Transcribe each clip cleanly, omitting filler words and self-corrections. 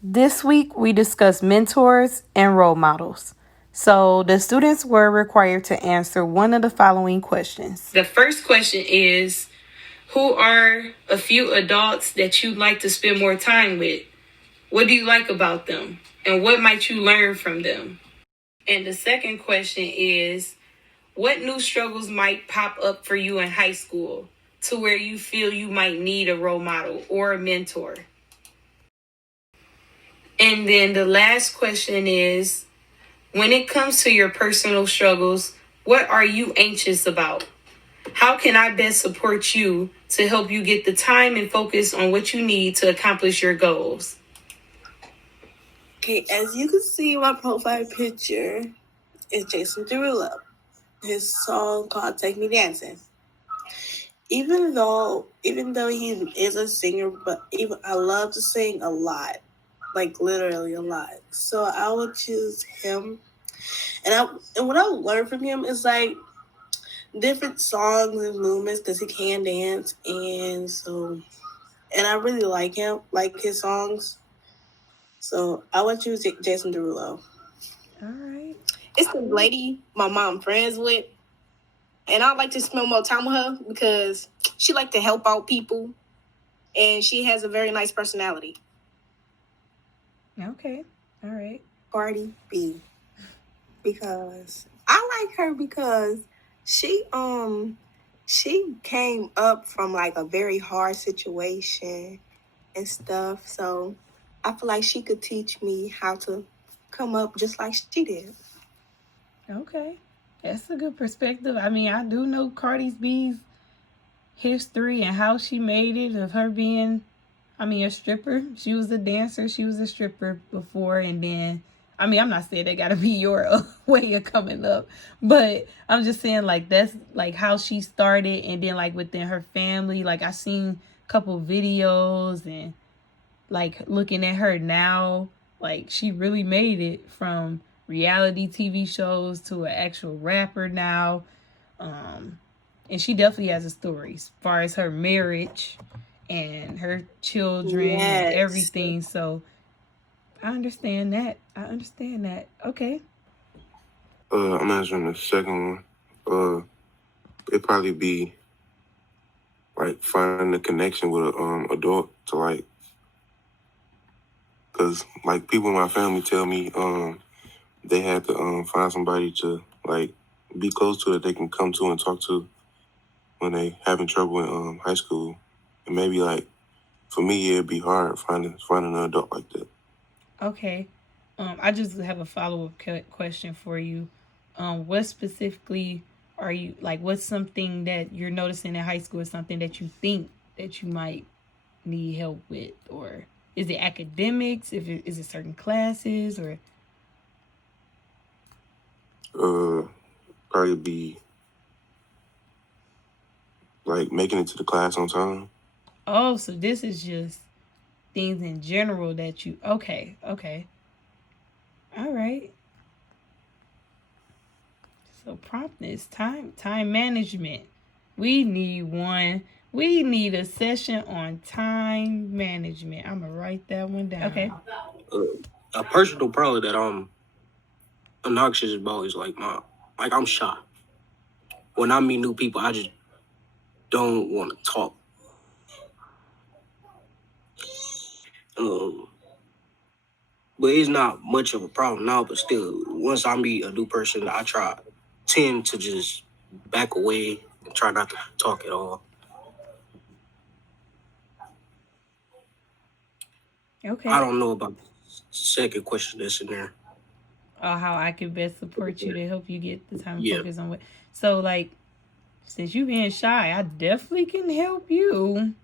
This week, we discussed mentors and role models. So, the students were required to answer one of the following questions. The first question is, who are a few adults that you'd like to spend more time with? What do you like about them? And what might you learn from them? And the second question is, what new struggles might pop up for you in high school to where you feel you might need a role model or a mentor? And then the last question is, when it comes to your personal struggles, what are you anxious about? How can I best support you to help you get the time and focus on what you need to accomplish your goals? Okay, as you can see, my profile picture is Jason Derulo. His song called "Take Me Dancing." Even though he is a singer, but I love to sing a lot, like literally a lot. So I would choose him, and what I learned from him is like different songs and movements because he can dance, and I really like him, like his songs. So I would choose Jason Derulo. All right. It's the lady my mom friends with, and I like to spend more time with her because she like to help out people, and she has a very nice personality. Okay. All right. Cardi B, because I like her because she came up from like a very hard situation and stuff. So I feel like she could teach me how to come up just like she did. Okay. That's a good perspective. I mean, I do know Cardi B's history and how she made it of her being, a stripper. She was a dancer. She was a stripper before. And then, I'm not saying that got to be your way of coming up. But I'm just saying, like, that's, like, how she started. And then, like, within her family, like, I seen a couple videos and, like, looking at her now, like, she really made it from reality TV shows to an actual rapper now. And she definitely has a story as far as her marriage and her children and everything. So I understand that. Okay. I'm answering the second one. It'd probably be like finding a connection with an adult to like, cause like people in my family tell me they had to find somebody to like be close to that they can come to and talk to when they having trouble in high school. And maybe like for me it'd be hard finding an adult like that. Okay. I just have a follow-up question for you. What specifically are you, like, what's something that you're noticing in high school, is something that you think that you might need help with? Or is it academics? Is it certain classes? Or probably be like making it to the class on time. Oh, so this is just things in general that you, okay. All right. So promptness, time management. We need a session on time management. I'm gonna write that one down. Okay. A personal problem that I'm obnoxious about is like I'm shy. When I meet new people, I just don't want to talk. But it's not much of a problem now. But still, once I meet a new person, I tend to just back away and try not to talk at all. Okay. I don't know about the second question that's in there. How I can best support you to help you get the time to focus on what. So, like, since you being shy, I definitely can help you.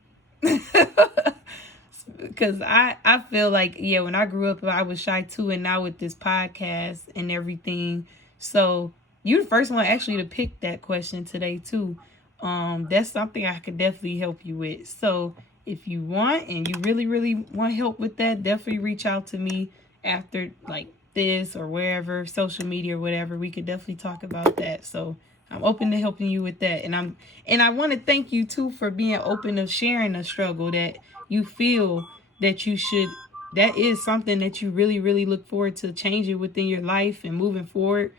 Because I feel like, yeah, when I grew up, I was shy too. And now with this podcast and everything. So you're the first one actually to pick that question today too. That's something I could definitely help you with. So if you want and you really, really want help with that, definitely reach out to me after like this or wherever, social media or whatever. We could definitely talk about that. So I'm open to helping you with that. And I want to thank you too for being open to sharing a struggle that you feel that you should that is something that you really, really look forward to changing within your life and moving forward,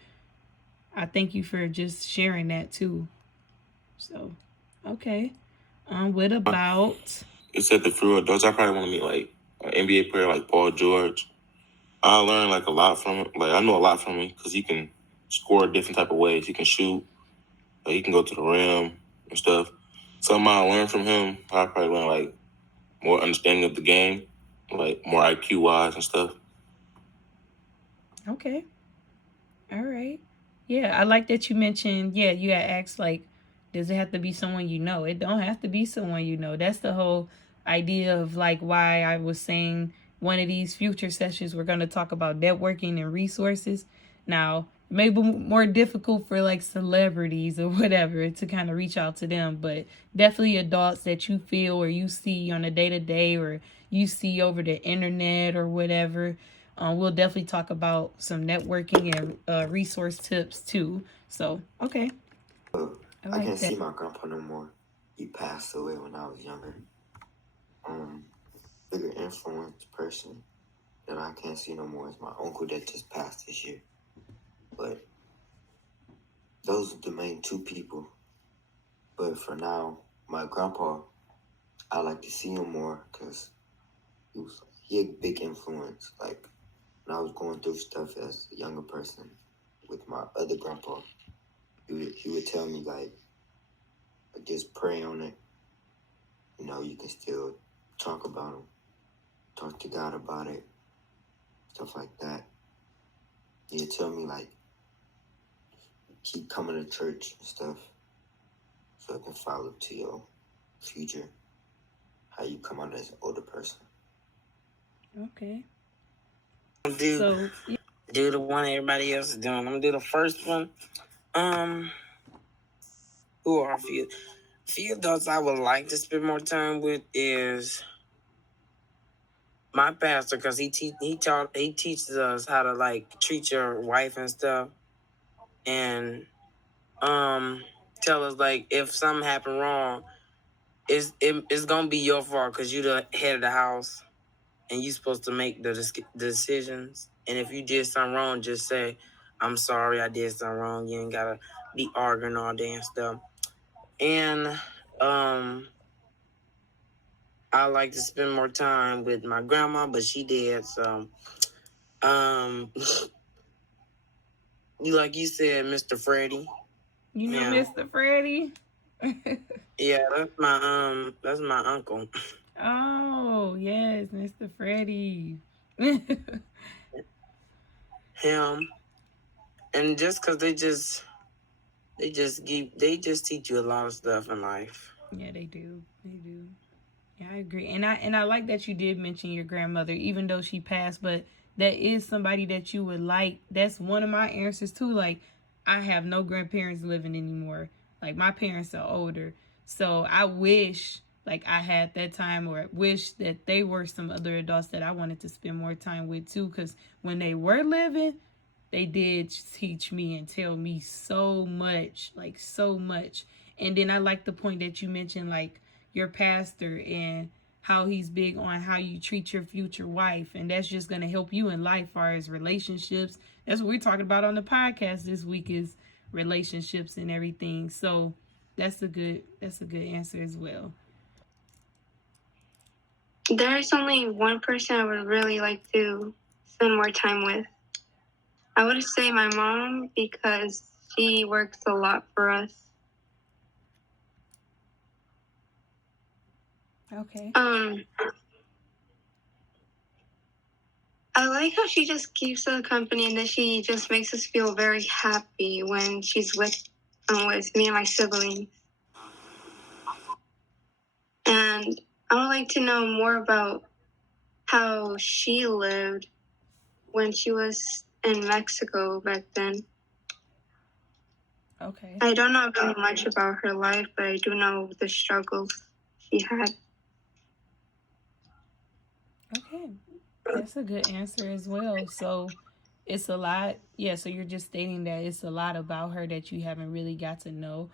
I thank you for just sharing that too. So, okay. What about? It said the few adults. I probably want to meet like an NBA player like Paul George. I learned like a lot from him. Like I know a lot from him because he can score different type of ways. He can shoot. Like, he can go to the rim and stuff. Something I learned from him. I probably learned like more understanding of the game, like more IQ wise and stuff. Okay. All right. Yeah, I like that you mentioned, yeah, you had asked like, does it have to be someone you know? It don't have to be someone you know. That's the whole idea of like why I was saying one of these future sessions we're gonna talk about networking and resources. Now, maybe more difficult for like celebrities or whatever to kind of reach out to them, but definitely adults that you feel or you see on a day to day or you see over the internet or whatever. We'll definitely talk about some networking and resource tips too. So, okay, I I like can't that. see my grandpa no more. He passed away when I was younger. Bigger influence person that I can't see no more is my uncle that just passed this year. But those are the main two people. But for now, my grandpa, I like to see him more because he had big influence. Like when I was going through stuff as a younger person with my other grandpa, he would tell me like just pray on it. You know, you can still talk about him, talk to God about it, stuff like that. He'd tell me like keep coming to church and stuff so I can follow to your future, how you come out as an older person. Okay. Do So, do the one everybody else is doing. I'm gonna do the first one. Who are a few adults I would like to spend more time with is my pastor because he teaches us how to like treat your wife and stuff, and tell us like if something happened wrong, it's gonna be your fault because you the head of the house and you supposed to make the decisions. And if you did something wrong, just say, "I'm sorry, I did something wrong." You ain't gotta be arguing all day and stuff. And I like to spend more time with my grandma, but she did. So, um, like you said, Mr. Freddie. you know, Yeah, Mr. Freddie. yeah, that's my uncle. Oh yes, Mr. Freddie. Him, and just cause they just teach you a lot of stuff in life. Yeah, they do. They do. Yeah, I agree. And I like that you did mention your grandmother, even though she passed, but that is somebody that you would like. That's one of my answers too. Like, I have no grandparents living anymore. Like my parents are older. So I wish like I had that time or wish that they were some other adults that I wanted to spend more time with too. Cause when they were living, they did teach me and tell me so much, like so much. And then I like the point that you mentioned, like your pastor and how he's big on how you treat your future wife, and that's just going to help you in life as far as relationships. That's what we're talking about on the podcast this week is relationships and everything. So that's a good answer as well. There's only one person I would really like to spend more time with. I would say my mom because she works a lot for us. Okay. I like how she just keeps us company and that she just makes us feel very happy when she's with me and my siblings. And I would like to know more about how she lived when she was in Mexico back then. Okay. I don't know very much about her life, but I do know the struggles she had. Okay. That's a good answer as well. So it's a lot. Yeah, so you're just stating that it's a lot about her that you haven't really got to know.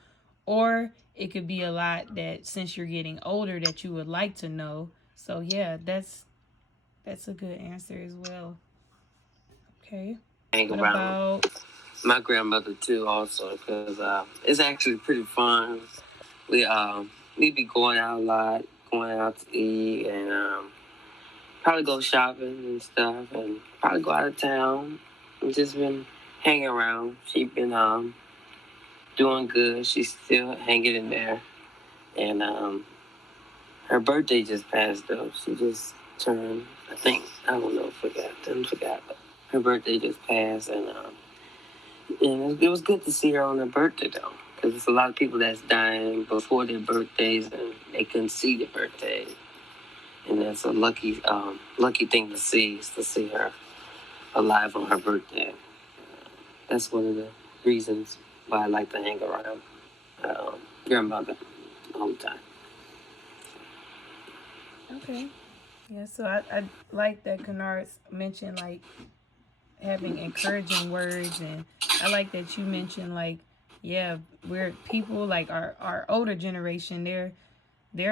Or it could be a lot that since you're getting older that you would like to know. So yeah, That's a good answer as well. Okay. Hang What around about my grandmother too, also, because it's actually pretty fun. We be going out a lot, going out to eat, and probably go shopping and stuff, and probably go out of town. And just been hanging around. She been doing good. She's still hanging in there, and her birthday just passed though. She just turned, I think, I don't know, didn't forget, but her birthday just passed, and it was good to see her on her birthday though, because there's a lot of people that's dying before their birthdays and they couldn't see their birthday, and that's a lucky thing to see, is to see her alive on her birthday. That's one of the reasons why I like to hang around grandmother all the time. okay? Yeah, so I like that Kennard's mentioned like having encouraging words, and I like that you mentioned like, yeah, we're people like our older generation, they're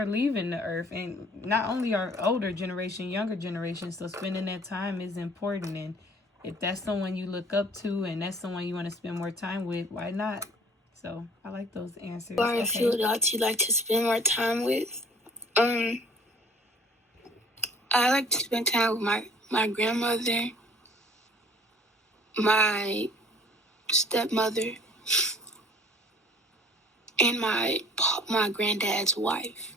leaving the earth, and not only our older generation, younger generation, so spending that time is important. And if that's someone you look up to and that's someone you want to spend more time with, why not? So I like those answers. Or a few adults you like to spend more time with. I like to spend time with my grandmother, my stepmother, and my granddad's wife.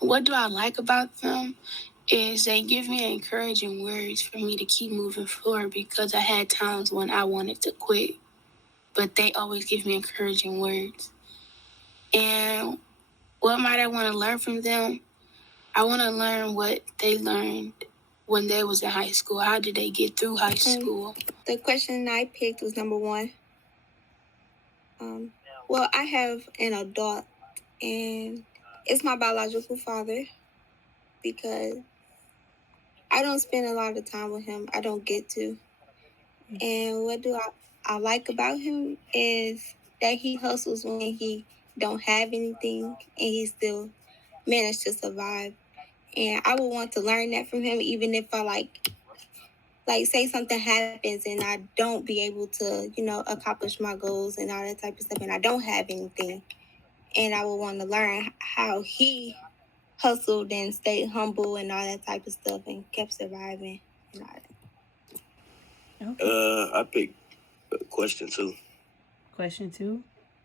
What do I like about them is they give me encouraging words for me to keep moving forward, because I had times when I wanted to quit, but they always give me encouraging words. And what might I want to learn from them? I want to learn what they learned when they was in high school. How did they get through high school? The question I picked was number 1. Well, I have an adult, and it's my biological father, because I don't spend a lot of time with him. I don't get to. And what do I like about him is that he hustles when he don't have anything, and he still managed to survive. And I would want to learn that from him, even if I like say something happens and I don't be able to, accomplish my goals and all that type of stuff, and I don't have anything. And I would want to learn how he hustled and stayed humble and all that type of stuff and kept surviving and all that. Okay. I picked question 2. Question 2,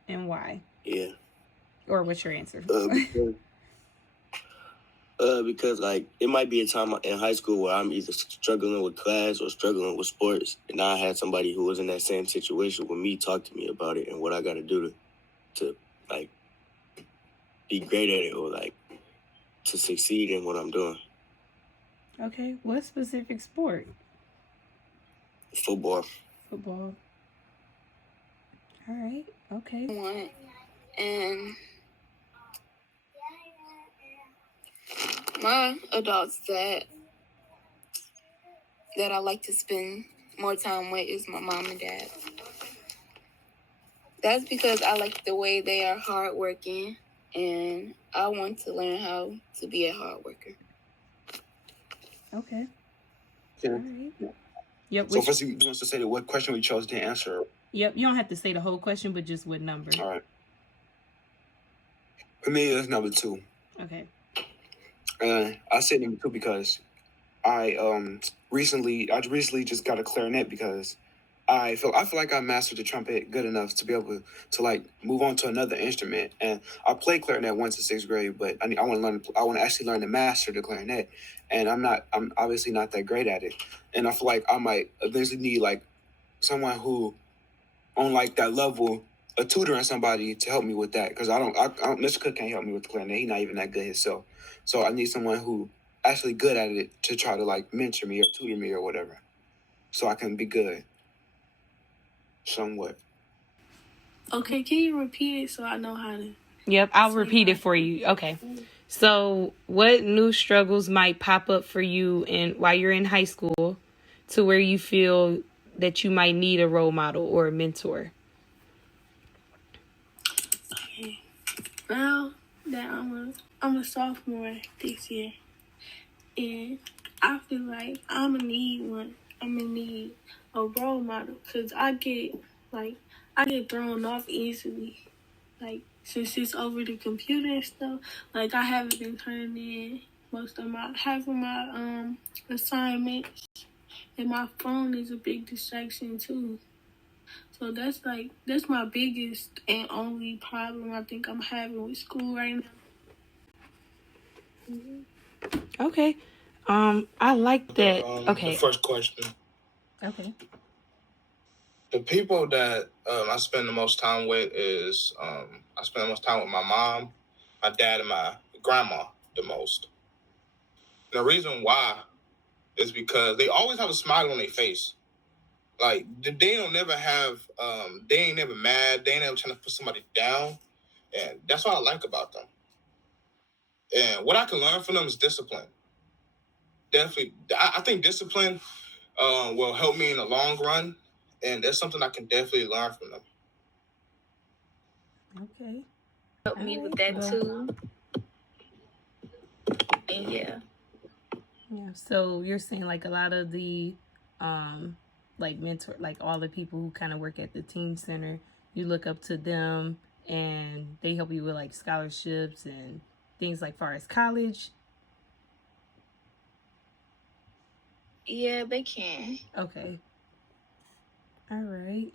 and why? Yeah. Or what's your answer? Because like it might be a time in high school where I'm either struggling with class or struggling with sports, and I had somebody who was in that same situation with me talk to me about it and what I got to do to like be great at it, or like to succeed in what I'm doing. Okay, what specific sport? Football. All right. Okay. And my adults that I like to spend more time with is my mom and dad. That's because I like the way they are hardworking, and I want to learn how to be a hard worker. Okay. Yeah. All right. Yep. So first, you want to say what question we chose to answer? Yep. You don't have to say the whole question, but just what number. All right. For me, it's number 2. Okay. I said number 2 because I recently just got a clarinet, because I feel like I mastered the trumpet good enough to be able to like move on to another instrument. And I played clarinet once in 6th grade, but I want to actually learn to master the clarinet, and I'm obviously not that great at it. And I feel like I might eventually need like someone who on like that level, a tutor and somebody to help me with that, because I don't Mr. Cook can't help me with the clarinet. He's not even that good himself. So I need someone who actually good at it to try to like mentor me or tutor me or whatever, so I can be good somewhat. Okay, can you repeat it so I know how to? Yep, I'll repeat it for you. Okay. So, what new struggles might pop up for you while you're in high school, to where you feel that you might need a role model or a mentor? Okay. Now that I'm a sophomore this year, And I feel like I'm gonna need one. I'm gonna need a role model because I get thrown off easily. Like since it's over the computer and stuff, like I haven't been turning in most of my assignments, and my phone is a big distraction too. So that's my biggest and only problem I think I'm having with school right now. Okay. I like that. Okay. The first question. Okay. The people that I spend the most time with is I spend the most time with my mom, my dad, and my grandma the most. The reason why is because they always have a smile on their face. Like they don't never have they ain't never mad, they ain't never trying to put somebody down. And that's what I like about them. And what I can learn from them is discipline. Definitely, I think discipline will help me in the long run, and that's something I can definitely learn from them. Okay. Help me with that too. And yeah. Yeah. So you're saying like a lot of the like mentor, like all the people who kind of work at the team center, you look up to them and they help you with like scholarships and things like far as college. Yeah, they can. Okay. All right.